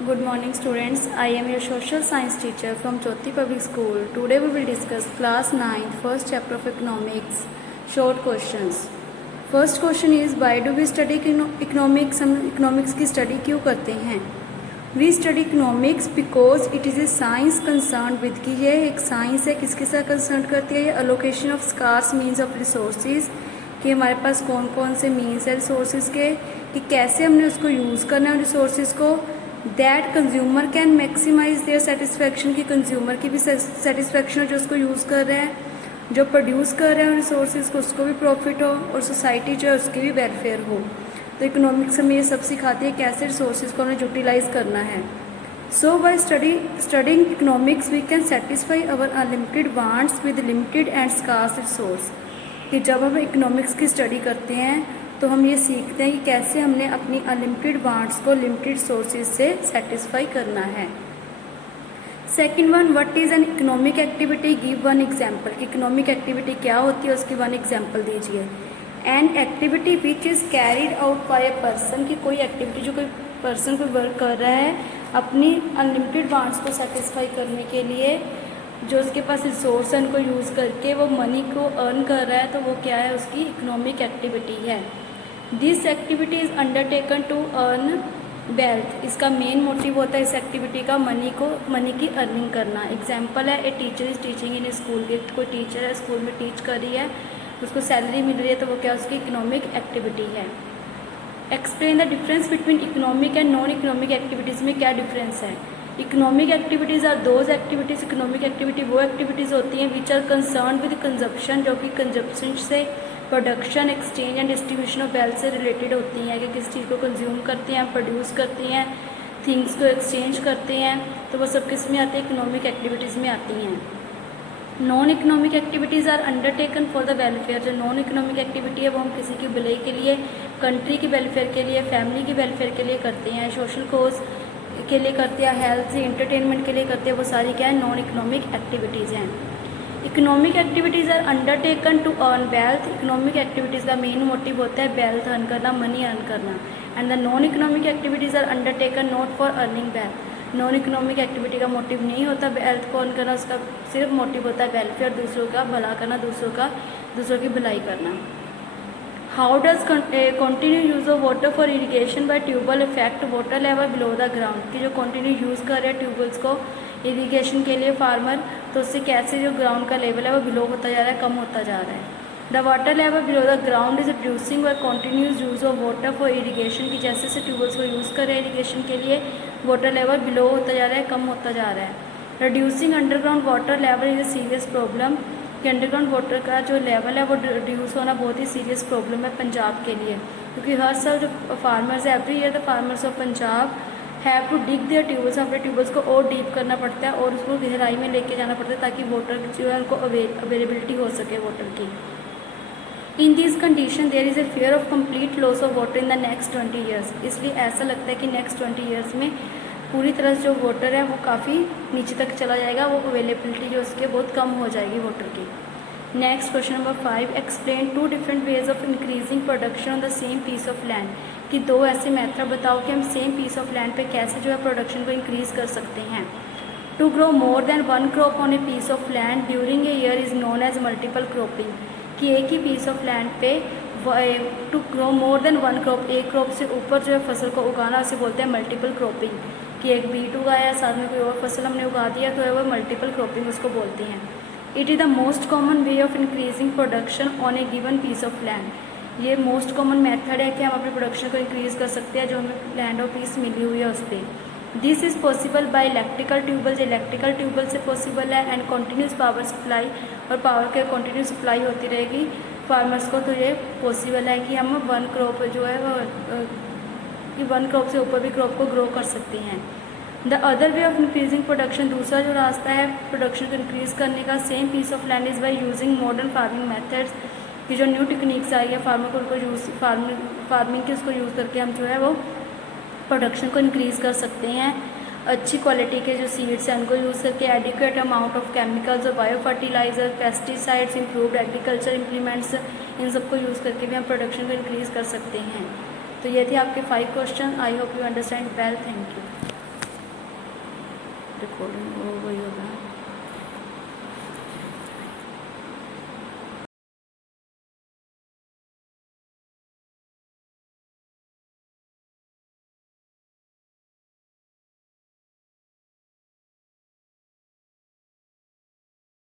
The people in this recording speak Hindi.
Good morning students. I am your social science teacher from Jyoti Public School. Today we will discuss class 9 first chapter of economics short questions. First question is why do we study economics? हम economics की study क्यों करते हैं? We study economics because it is a science concerned with कि यह एक science है किसके साथ concerned करती है? ये allocation of scarce means of resources कि हमारे पास कौन कौन से मीन्स है रिसोर्सेज के कि कैसे हमने उसको यूज़ करना है रिसोर्सेज को that consumer can maximise their satisfaction की कंज्यूमर की भी सेटिस्फेक्शन जो उसको यूज़ कर रहे हैं जो प्रोड्यूस कर रहे हैं रिसोर्सेज को उसको भी प्रॉफिट हो और सोसाइटी जो है उसकी भी वेलफेयर हो। तो इकोनॉमिक्स हमें ये सब सिखाती है कैसे रिसोर्सेज को हमें यूटिलाइज करना है। So by studying economics we can satisfy our unlimited wants with limited and scarce resource कि जब हम इकोनॉमिक्स की स्टडी करते हैं तो हम ये सीखते हैं कि कैसे हमने अपनी अनलिमिटेड वांट्स को लिमिटेड सोर्सेज से सेटिस्फाई करना है। Second one, what is an economic activity, give one example कि इकोनॉमिक एक्टिविटी क्या होती है उसकी वन एग्जांपल दीजिए। An activity which is carried out by a person कि कोई एक्टिविटी जो कोई पर्सन कोई वर्क कर रहा है अपनी अनलिमिटेड वांट्स को सेटिस्फाई करने के लिए जो उसके पास रिसोर्स है उनको यूज़ करके वो मनी को अर्न कर रहा है तो वो क्या है उसकी इकोनॉमिक एक्टिविटी है। This activity is undertaken to earn wealth, इसका मेन मोटिव होता है इस एक्टिविटी का मनी की अर्निंग करना। एग्जाम्पल है a teacher is teaching in school, कोई टीचर है स्कूल में टीच कर रही है उसको सैलरी मिल रही है तो वो क्या उसकी इकोनॉमिक एक्टिविटी है। Explain the difference between economic and non economic activities में क्या डिफरेंस है। Economic activities are those activities, economic activity वो एक्टिविटीज़ होती हैं which are concern with consumption जो कि कंजप्शन से production exchange and distribution of wealth से रिलेटेड होती हैं कि किस चीज़ को कंज्यूम करती हैं प्रोड्यूस करती हैं थिंग्स को एक्सचेंज करते हैं तो वो सब किस में आती है इकोनॉमिक एक्टिविटीज़ में आती हैं। Non economic activities are undertaken for the welfare, जो नॉन इकोनॉमिक एक्टिविटी है वो हम किसी की भलाई के लिए कंट्री की वेलफेयर के लिए फैमिली की वेलफेयर के लिए करते हैं सोशल कोज के लिए करते हैं हेल्थ इंटरटेनमेंट के लिए करते हैं वो सारी क्या है नॉन इकोनॉमिक एक्टिविटीज़ हैं। Economic activities are undertaken to earn wealth, economic activities का मेन मोटिव होता है वेल्थ अर्न करना मनी अर्न करना। And the non economic activities are undertaken not for earning wealth, non economic activity का मोटिव नहीं होता वेल्थ को अर्न करना, उसका सिर्फ मोटिव होता है वेलफेयर दूसरों का भला करना दूसरों की भलाई करना। How does continue use of water for irrigation by tubewell effect water level below the ground कि जो कंटिन्यू यूज़ कर रहे हैं ट्यूबवेल्स को इरीगेशन के लिए फार्मर तो उससे कैसे जो ग्राउंड का लेवल है वो बिलो होता जा रहा है कम होता जा रहा है। The water level below the ground is reducing और continuous use of water for irrigation की जैसे से ट्यूबवेल्स को यूज़ कर रहे हैं इरीगेशन के लिए वाटर लेवल बिलो होता जा रहा है कम होता जा रहा है। Reducing underground water level is a serious problem कि अंडरग्राउंड वाटर का जो लेवल है वो रिड्यूस होना बहुत ही सीरियस प्रॉब्लम है पंजाब के लिए क्योंकि हर साल जो फार्मर्स है every year the farmers of Punjab have to dig their tubewells, अपने ट्यूबल्स को और डीप करना पड़ता है और उसको गहराई में लेके जाना पड़ता है ताकि वाटर जो है उनको अवेलेबिलिटी हो सके वाटर की। In this condition there is a fear of complete loss of water in the next 20 years, इसलिए ऐसा लगता है कि नेक्स्ट 20 ईयर्स में पूरी तरह से जो वाटर है वो काफ़ी नीचे तक चला जाएगा, वो अवेलेबिलिटी जो उसके बहुत कम हो जाएगी वाटर की। Next question number 5, explain 2 different ways of increasing production on the same piece of land कि 2 ऐसे मेथड बताओ कि हम सेम पीस ऑफ लैंड पे कैसे जो है प्रोडक्शन को इंक्रीज कर सकते हैं। To grow more than 1 crop on a piece of land during a year is known as multiple cropping कि एक ही पीस ऑफ लैंड पे to grow more than 1 crop एक क्रॉप से ऊपर जो है फसल को उगाना उसे बोलते हैं मल्टीपल क्रॉपिंग कि एक बीट उगाया साथ में कोई और फसल हमने उगा दिया तो है वो मल्टीपल क्रॉपिंग उसको बोलते हैं। It is the most common way of increasing production on a given piece of land, ये मोस्ट कॉमन मेथड है कि हम अपनी प्रोडक्शन को इंक्रीज कर सकते हैं जो हमें लैंड और पीस मिली हुई है उस पर। This is possible by electrical tubewells, electrical tubewell से पॉसिबल है एंड कॉन्टीन्यूस पावर सप्लाई और पावर के कंटिन्यू सप्लाई होती रहेगी फार्मर्स को तो ये पॉसिबल है कि हम 1 क्रॉप जो है कि 1 क्रॉप से ऊपर भी क्रॉप को ग्रो कर सकते हैं। The other way of increasing production, दूसरा जो रास्ता है प्रोडक्शन को इंक्रीज करने का same piece of land is by using modern farming methods कि जो न्यू टेक्निक्स आई है फार्मर को उनको यूज़ फार्मिंग के उसको यूज़ करके हम जो है वो प्रोडक्शन को इंक्रीज़ कर सकते हैं। अच्छी क्वालिटी के जो सीड्स हैं उनको यूज़ करके एडिक्वेट अमाउंट ऑफ केमिकल्स और bio fertiliser pesticides improved agriculture implements इन सबको यूज़ करके भी हम प्रोडक्शन को इंक्रीज़ कर सकते हैं। तो ये थे आपके 5 question. I hope you understand well. Thank you. Recording वो वही होगा।